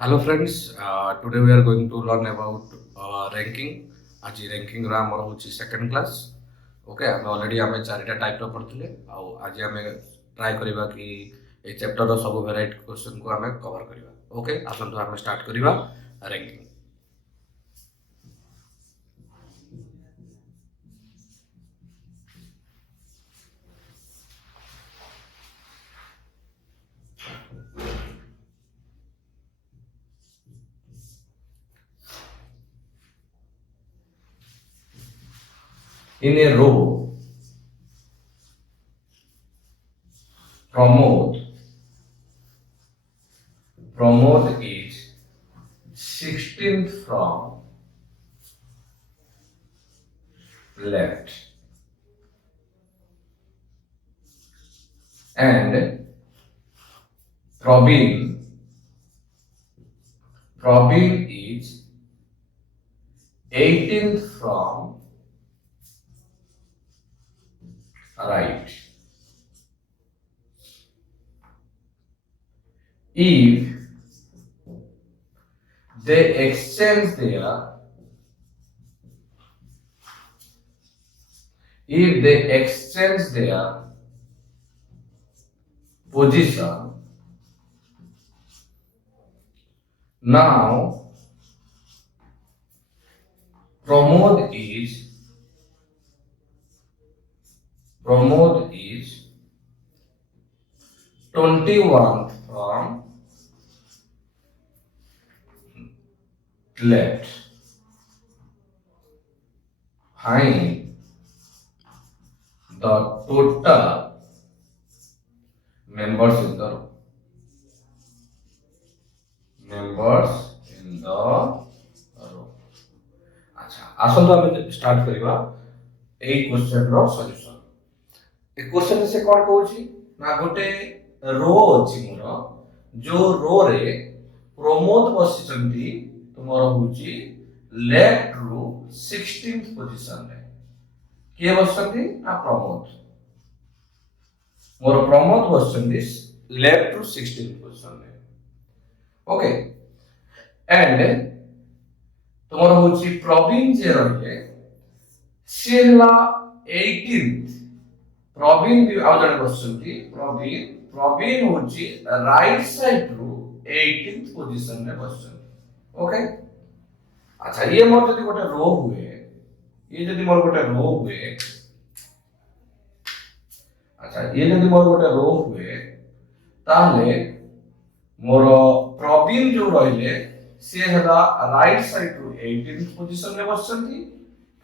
Hello friends, today we are going to learn about ranking. आज ranking रा हमर होची second class. Okay, ଆମେ already ଆମେ चारिटा टाइप ର पढ़थिले ଆଉ आज ଆମେ ट्राई करबा कि ए चैप्टर रो सब वेराइटी क्वेश्चन को ଆମେ कवर करबा. Okay, आसंतु ଆମେ स्टार्ट करबा ranking. In a row, Pramod is 16th from left and Praveen is 18th from right. If they exchange their position, now Pramod is 21st from left. Find the total members in the row. अच्छा आसंतु आमे start करबा एई question रो solution. ए question से कोन कहूची ना गोटे रो अछि मोर जो रो रे प्रमोद बसिचंती तुमर होची लेफ्ट रू 16th पोजीशन रे. के बसंती ना प्रमोद. मोर प्रमोद बसंती लेफ्ट रू 16th पोजीशन रे. ओके एंड तुमर होची प्रवीण जे रहिले से हला 18th. प्रवीण भी आउ जने बसंती प्रवीण होची राइट साइड रू 18th पोजीशन रे बसंती. ओके अच्छा ये मोर जदी गोटे रो हुए अच्छा ये जदी मोर गोटे रो हुए ताले मोर प्रवीण जो रहिले से हला राइट साइड रू 18th पोजीशन रे बसंती.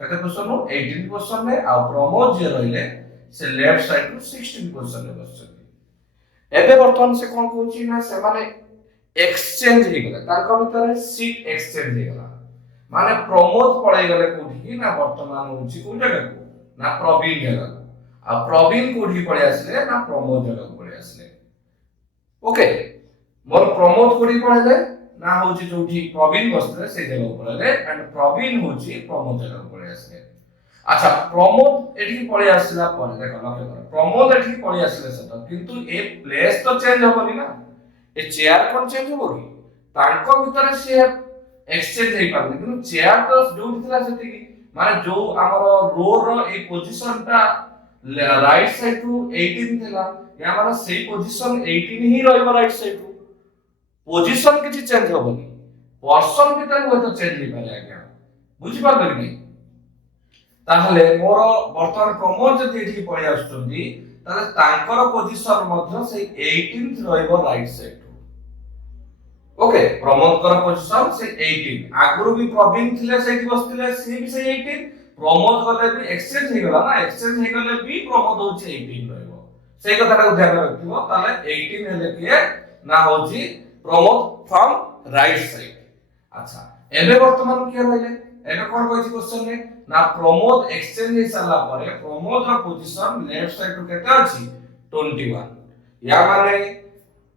कते पोजीशन रो 18th पोजीशन रे आ प्रमोद जे रहिले से लेफ्ट साइड रू 16th पोजीशन रे बसंती. एबे वर्तमान से कोन कहूची ना से माने एक्सचेंज हे गेला तांका भितर सीट एक्सचेंज हे गेला माने प्रमोद पळाई गेले कोठी ना वर्तमान होची कोन जगह को ना प्रवीण जगह आ प्रवीण कोठी पळे आसले ना प्रमोद जगह पळे आसले. ओके मोर प्रमोद कोठी पळाले ना होची जोठी प्रवीण बसले से जगह पळाले एंड प्रवीण होची प्रमोद जगह पळे आसले. अच्छा प्रमोद एठी पळे आसला पर देखो लक्ष्य करो प्रमोद एठी पळे आसले सत किंतु ए प्लेस तो चेंज होबनी ना. ए चेयर कोन चेंज होबो की तांको भितर से एक्सचेंज हे पारले किंतु चेयर तो जो भितरा सेति की माने जो हमर रो रो ए पोजीशन ता राइट साइड टू 18 थिला या माने सेही पोजीशन 18 ही रहइबो राइट साइड टू. पोजीशन किछि चेंज होबनी पर्सन भितर हो तो चेंज हे पाले आज्ञा बुझि पारले की. ताहले मोर वर्तमान प्रमोद जदि एठी पळि आछुंती ताले तांकर पोजीशन मध्ये से 18th रहइबो राइट साइड. ओके प्रमोद कर पोजीशन से 18 आगुरु भी प्रवीण थिले सेठी बसथिले से भी से 18 प्रमोद गले भी एक्सचेंज हे गला ना एक्सचेंज हे गले भी प्रमोद होची 18 रहइबो सेही कथाटा ध्यान रखिबो. ताले 18 हेले के ना होची प्रमोद फ्रॉम राइट साइड. अच्छा एबे वर्तमान के रहले एबे कोन कहछि क्वेश्चन रे ना प्रमोद एक्सचेंज हे साला परे प्रमोद रा पोजीशन लेफ्ट साइड टू केते अछि 21 या माने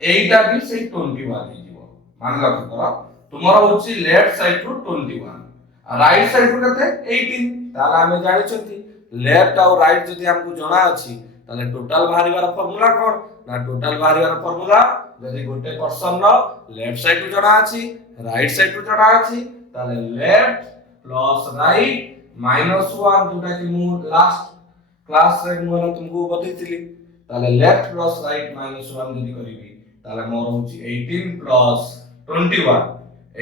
एटा भी से 21 हे जीवो मान लग करो तुमरा होची left side to 21 right side to केते 18. ताला हमें जानि छथि लेफ्ट और राइट जदि हमकु जणा अछि ताले टोटल बाहरिबार फार्मूला कोन ना टोटल बाहरिबार फार्मूला जदि गोटे पर्सन रो लेफ्ट साइड रु जणा अछि राइट साइड रु जणा अछि ताले लेफ्ट प्लस राइट माइनस 1 जोटा कि मु लास्ट क्लास रे मु तुमको बतैतिली ताले लेफ्ट प्लस राइट माइनस 1 जदि करिवि ताले मोर होची 18 प्लस 21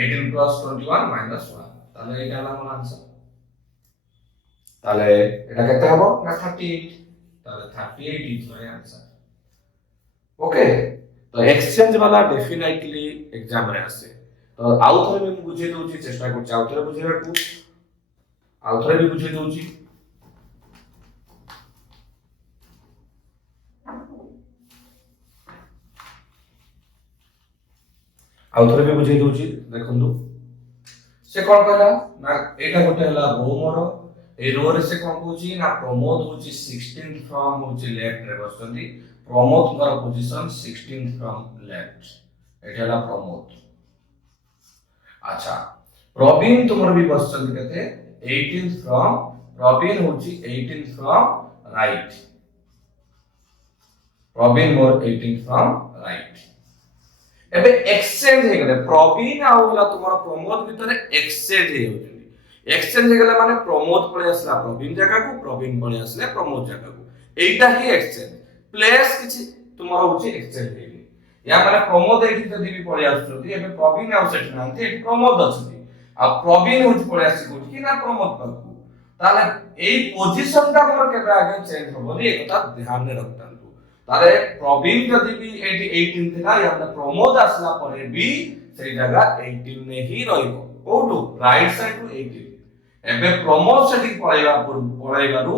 18 प्लस 21 माइनस 1 ताले एटा हला मोर आंसर ताले एटा केते हबो ना 38 ताले 38 इज माय आंसर ओके तो एक्सचेंज वाला डेफिनेटली एग्जाम रे आसे तो आउ थरे मैं बुझे दोची चेष्टा करछ आउ थरे बुझेरा को आउ थरे भी बुझे दोची आउ थरे भी बुझे दोची देखंतु से कोन कहला ना एटा गोटे हला रो मोर ए रो रे से कोन कहूची ना प्रमोद होची 16 फ्रॉम होची लेफ्ट रे बसंती प्रमोद कर पोजीशन 16 फ्रॉम लेफ्ट एटा हला प्रमोद अच्छा प्रवीण तुमर भी बसंती कते 18 फ्रॉम प्रवीण होची 18 फ्रॉम राइट प्रवीण मोर 18 फ्रॉम राइट एबे एक्सचेंज हे गले प्रवीण आ होला तुमर प्रमोद भितरे एक्सचेंज हे होती एक्सचेंज हे गले माने प्रमोद पळे असला प्रवीण जगह को प्रवीण पळे असले प्रमोद जगह को एटा ही एक्सचेंज प्लेस किछि तुमर होची एक्सचेंज हे या माने प्रमोद एठी जदी भी पळे आछथि एबे प्रवीण आ सेठ नांती एठी प्रमोद अछि आ प्रवीण होची पळे आसी कोठी कि ना प्रमोद पाखु ताले एई पोजीशन ता मोर केबे आगे चेंज होबोनी एकता ध्यान रे रखता तारे प्रवीण जदि भी 18 थिला या प्रमोद आसला परे भी से जगह 18 ने ही रहिबो कोटू राइट साइड टू 18 एबे प्रमोद सेठी पळाइबारु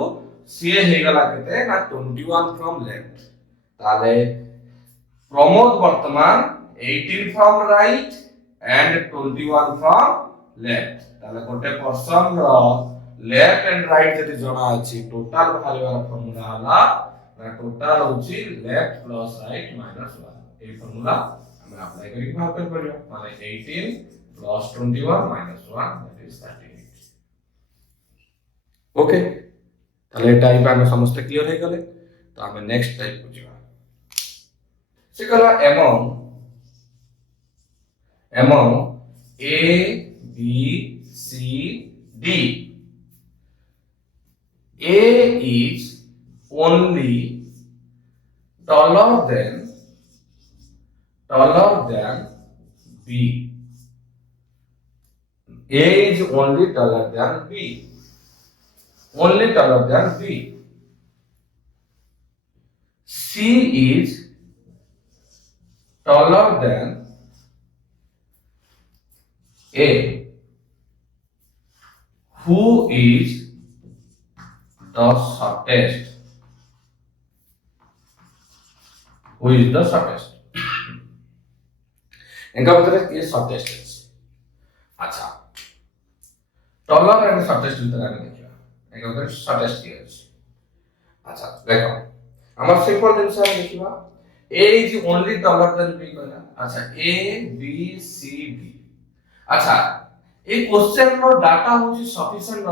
सी हे गला केते ना 21 फ्रॉम लेफ्ट ताले प्रमोद वर्तमान 18 from right end 21 from left ताले गोटे person row left end right जदि जणा अछि टोटल बाहरिबार फॉर्मूला हला ना टोटल होची लेफ्ट प्लस राइट माइनस 1 ए फार्मूला हम अप्लाई करी बाहर कर परियो माने 18 plus 21 minus 1 that is 38 okay ताले टाइप हम समस्त क्लियर हे गले तो हम नेक्स्ट टाइप बुझिबा से कला among A B C D A is only taller than B. A is only taller than B. Only taller than B. C is taller than A. Who is the shortest? Who is the shortest? इनका मतलब ये shortest है। अच्छा, taller and shortest भीतर आगे देखिए। इनका मतलब shortest किया है। अच्छा, देखो, हमारा simple जिनसे हम देखिए A is only taller than B कहना। अच्छा, A, B, C, D। अच्छा, एक क्वेश्चन रो डाटा होची सफिशिएंट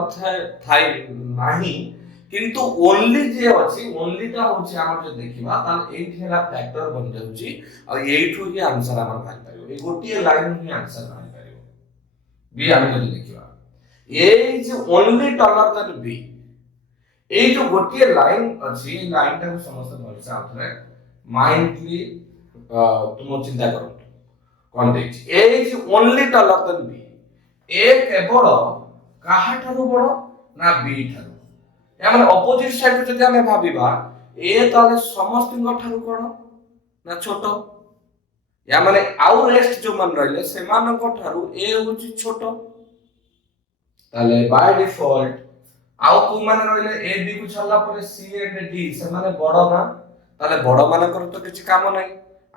थाई नाही किंतु ओनली जे अछि ओनली ता होची हमर जे देखिबा तान एठी हेला फैक्टर बन जाउची और एठू ही आंसर हमर भाई पाइयो ए गोटिए लाइन ही आंसर भाई पाइयो बी हम जे देखिबा A is only taller than B ए जो गोटिए लाइन अछि लाइन ता समस्त भलसे आथरे माइंडली तुम चिंता करो कोन देखि A is only taller than B ए केवल काहा ठारो बड़ ना बी ठारो या माने अपोजिट साइड जदि हमें भाबिबा ए ताले समस्त ठारो कोन ना छोटो या माने आउ रेस्ट जो मन रहले से मान को ठारो ए होची छोटो ताले बाय डिफॉल्ट आउ को मान रहले ए बी को छल्ला परे सी एंड डी से माने बड़ ना ताले बड़ मान कर तो किछ काम नै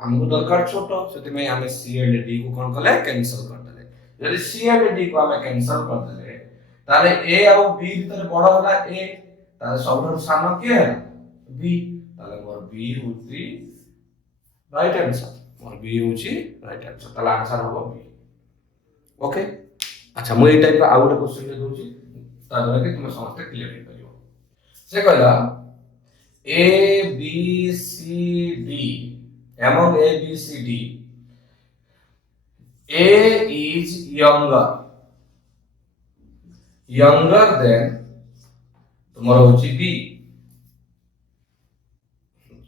हमको दरकार छोटो सेति में हमें सी एंड डी को कोन कले कैंसिल कर देले यदि सी एंड डी को हमें कैंसिल कर देले ताले ए और बी भीतर बड़ होला ए ताले सबरो सानो के है बी ताले मोर बी होची राइट आंसर मोर बी होची राइट आंसर ताले आंसर हो बी ओके अच्छा मु ए टाइप आ गोटे क्वेश्चन ले दोची ताले कि तुम समस्त क्लियर कर परियो से कहला A B C D among A, B, C, D, A is younger than তোমার হচ্ছে B.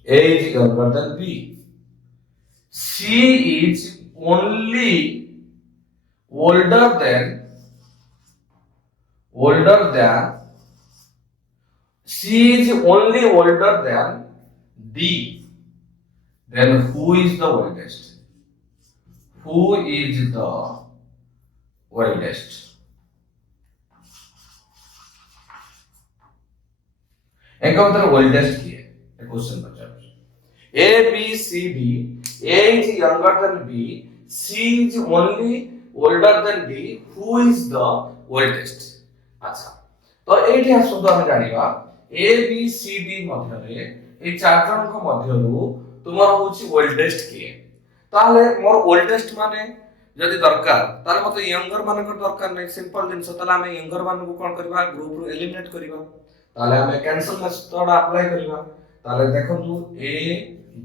A is younger than B. C is only older than C is only older than D. Then who is the oldest? Who is the oldest? Encounter oldest here. A question बचा. A, B, C, D. A is younger than B. C is only older than D. Who is the oldest? अच्छा. तो एठी आसुतो हम जानिबा A, B, C, D मध्यरे ए चार जनक मध्यरु তোমার হচ্ছে oldest কে তাহলে মোর oldest মানে যদি দরকার তাহলে মতে ইয়ঙ্গর মানকৰ দরকার নাই সিম্পল জিনিস তাহলে আমি ইয়ঙ্গর মানকু কোন করিবা গ্রুপ রু এলিমিনেট করিবা তাহলে আমি ক্যান্সেল মেথড अप्लाई করিবা তাহলে দেখন্তু A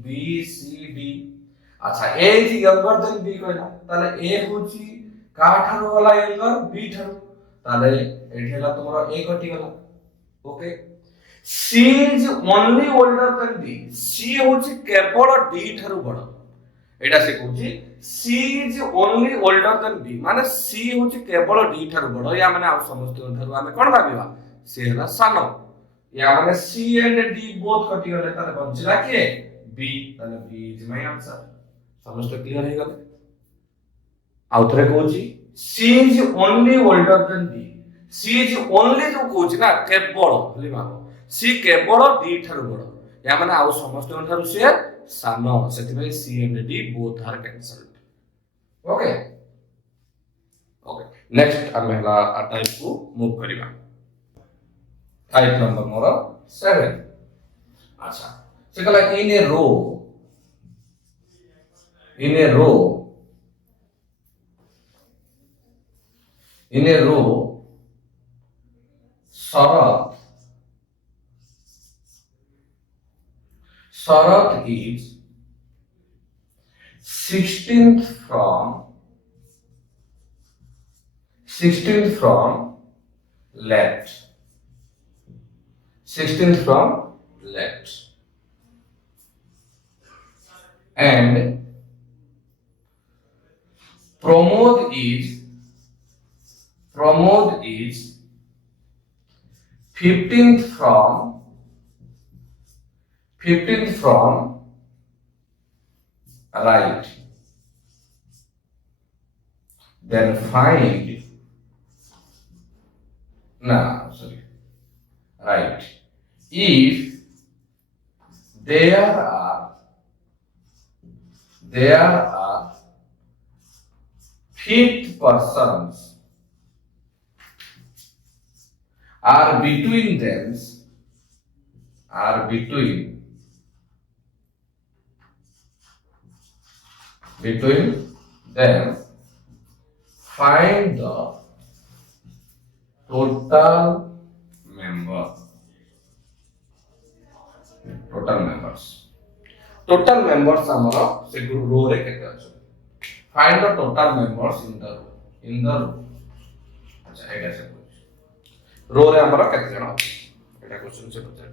B C D আচ্ছা A is younger than B কইলা তাহলে A হচ্ছে কাঠারু वाला ইয়ঙ্গার B ঠারু তাহলে এটি হলা তোমার A কটি গলা ওকে C is only older than D. C হচ্ছে কেবল D ঠারু বড় এটা সে কইছি C is only older than D মানে C হচ্ছে কেবল D ঠারু বড় ইয়া মানে আর সমস্ত ঠারু আমি কোন ভাবিবা সে হলা সানো ইয়া মানে C and D both কটি গলে তাহলে বঞ্চিলা কে B তাহলে B is my answer সমস্ত ক্লিয়ার হয়ে গেল আউতরে কইছি C is only older than D C is only जो কইছি না কেবল বলি ভাবো C কেবল D ଠାରୁ ବଡ଼ ୟା ମାନେ ଆଉ ସମସ୍ତଙ୍କ ଠାରୁ ସେ ସାନ ସେଥିପାଇଁ C and D both are cancelled okay okay next ଆମେ ହେଲା ଟାଇପ କୁ ମୁଭ କରିବା टाइप नंबर मोर 7 अच्छा से कहला इन ए रो शरत is 16th from left 16th from left and Pramod is 15th from right then find right if there are fifth persons are between them find the total members हमरो से रो रे केते अछि find the total members in the row अच्छा एटा से रो रे हमरो केते जण एटा क्वेश्चन से पचार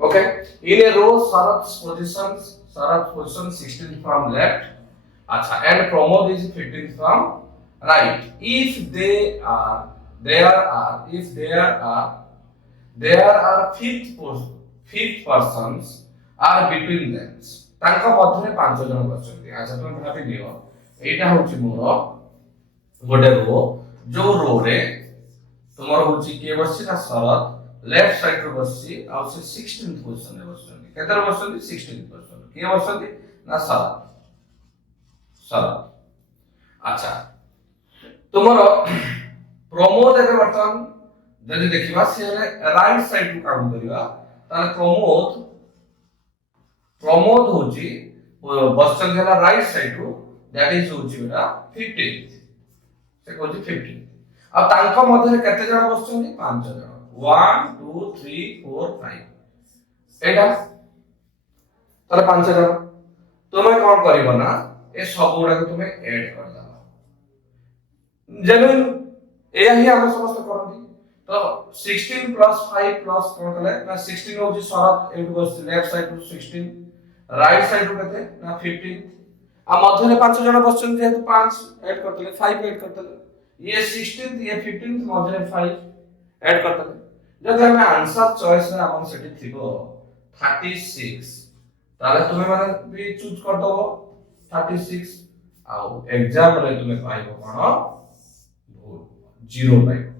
okay in a row Sharat's position 16th from left अच्छा and Pramod is 15th from right if there are fifth persons are between them तांका मध्यरे पांच जन बसଛନ୍ତି अच्छा तुम भाबी लियो एटा होची मोर गोटे रो जो रो रे तुमर होची के बसছি ना शरत लेफ्ट साइड रो बसছি आ से 16th पोजीशन रे बसଛନ୍ତି केतर बसଛନ୍ତି 16th पोजीशन के बसଛନ୍ତି ना शरत अच्छा तुमर प्रमोद एबे बर्तमान जदि देखिबा से राइट साइड को काम करिबा ताले प्रमोद होची बसचन हला right side row that is होची बेटा 15th से कोची 15th अब तांको मध्ये केते जण बसचंदी पांच जण 1 2 3 4 5 एटा ताले पांच जण तो तुम्हें कौन करिवो ना ए सब गुडा तुम्हें ऐड कर दबा जेन्युइन एया ही हम समस्त करंती तो 16 प्लस 5 प्लस कोन कले ना 16 होची शरत एट बस left side to 16 right side to कते ना 15 आ मध्य में पांच जन बसचन जेहेतु 5 ऐड करतले 5 ऐड करतले ये 16th ये 15th मध्य में 5 ऐड करतले जब हमें आंसर चॉइस में अपन सेठी थिबो 36 ताले तुम्हें माने भी चूज कर दो 36 आउ एग्जाम रे तुम्हें पाइबो कोन भूल 0 पाइबो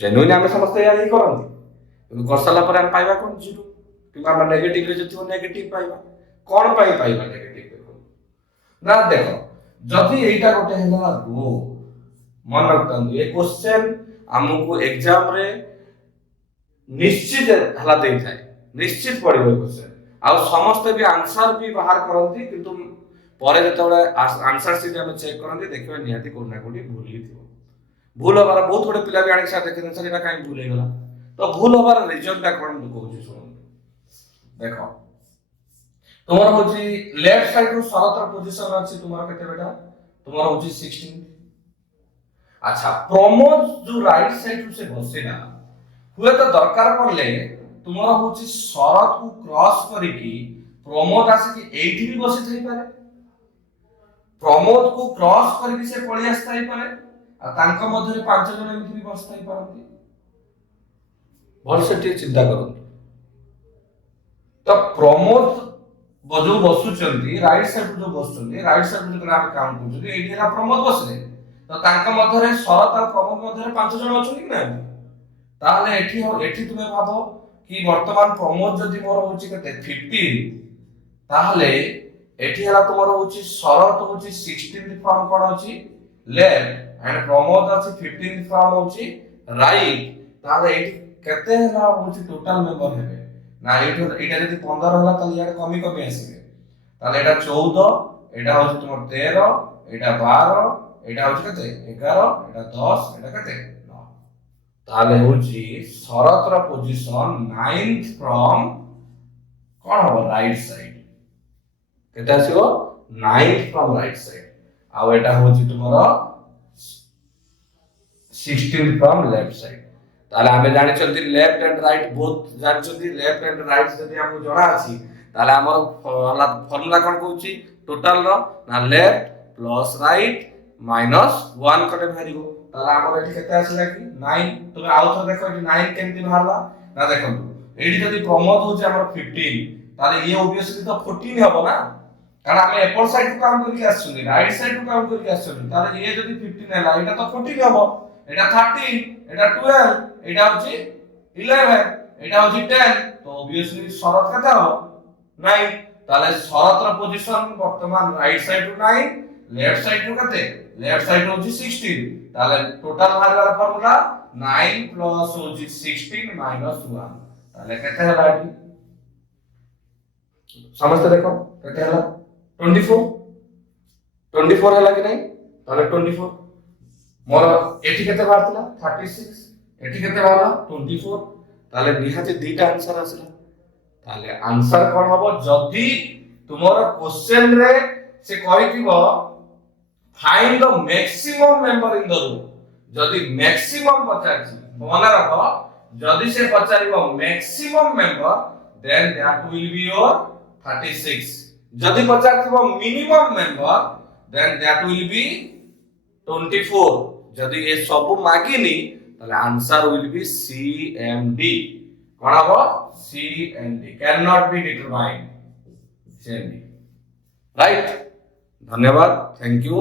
जेन्युइन हम समस्त या ही करंती କିନ୍ତୁ କରିସାରିଲା ପରେ ଆମେ ପାଇବା କଣ 0 କିମ୍ବା ଆମେ ନେଗେଟିଭ ରେ ଯଦି ଥିବ ନେଗେଟିଭ ପାଇବା କଣ ପାଇବା ନେଗେଟିଭ ଦେଖो ନା ଦେଖ ଯଦି ଏଇଟା ଗୋଟେ ହେଲା रो मन रखतांतु ए क्वेश्चन हमको एग्जाम रे निश्चित हला देई थाए निश्चित पड़िबो क्वेश्चन आ समस्त भी आंसर भी बाहर करंती किंतु परे जतबे आंसर शीट हम चेक करंती देखबे निहाती कोन ना कोडी भूल ही थिबो भूल हबार बहुत गुडे पिला भी आनी साथ देखन सर एटा काई भूल हे गला तो भूल हबार रीजन टा कोन कहूची सुन देखो तुम्हारा होची लेफ्ट साइड रो सरतर पोजीशन अछि तुम्हारा केते बेटा तुम्हारा होची 16 अच्छा प्रमोद जो राइट साइड से बसेला हुए तो दरकार पड़ले तुम्हारा होची शरत को क्रॉस करिकी प्रमोद आसे कि 80 भी बसे थई पारे प्रमोद को क्रॉस करिकी से पळि आस्ताई पारे आ तांका मध्ये पांच जन एमिति भी बसताई पारंती भल से चिंता करंतु तो प्रमोद बजू बसुचंती राइट साइड जो बसुचंती राइट साइड जो हम काम करछुती एठी हला प्रमोद बसले तो तांका मध्ये शरत आ प्रमोद मध्ये पांच जन अछन कि ना ताले एठी तुमे भाबो कि वर्तमान प्रमोद जदि मोर होची कते 15 ताले एठी हला तुमर होची शरत होची 16 फॉर्म कोन होची लेफ्ट एंड प्रमोद अछि 15 फॉर्म होची राइट ताले एठी केते हला होची टोटल मेंबर हेबे ना एटा जदि 15 हला ताले याडे कमी कमी आसीबे ताले एटा 14 एटा होची तुमर 13 एटा 12 एटा होची कते 11 एटा 10 एटा कते 9 ताले होची शरतर पोजीशन 9th फ्रॉम कोन हो राइट साइड केते आसीबो 9th फ्रॉम राइट साइड आ एटा होची तुमर 16 फ्रॉम लेफ्ट साइड ताले हमें जानि चलती लेफ्ट एंड राइट बोथ जानि चलती लेफ्ट एंड राइट जदि हमको जणा अछि ताले हमर फार्मूला कोन कहूची टोटल रो ना लेफ्ट प्लस राइट माइनस 1 कटे भारिबो ताले हमर एठी केते आसीला कि 9 तुमे आउ थर देखो एठी 9 केमति बाहरला ना देखंतु एठी जदि प्रमोद होची हमर 15 ताले ये ऑब्वियसली तो 14 हबो ना कारण हमें एप्पल साइड को काम करके आछुनी राइट साइड को काम करके आछुनी ताले ये जदि 15 हला एटा तो 14 हबो एटा 13 एटा 12 एटा होची 11 एटा होची 10 तो ऑब्वियसली शरत कता हो 9 ताले शरतर पोजीशन वर्तमान right side to 9 left side to कते लेफ्ट साइड होची 16 ताले टोटल भागला फार्मूला 9 प्लस होची 16 माइनस 1 ताले कते हला एटी समझते देखो कते हला 24 हला कि नहीं ताले 24 मोर एठी केते बारतला 36 एठी केते बारला 24 ताले निहाते दुईटा आंसर आसला ताले आंसर कोन हबो जदी तुमरो क्वेश्चन रे से कहिथिबो find the maximum member in the room जदी मैक्सिमम पचारछि मन रखो जदी से पचारिबो maximum member then that will be your 36 जदी पचारथिबो minimum member then that will be 24 जदी ए सब मागिनी ताले आंसर विल बी CMD कोन हबो CMD can not be determined CMD right धन्यवाद थैंक यू।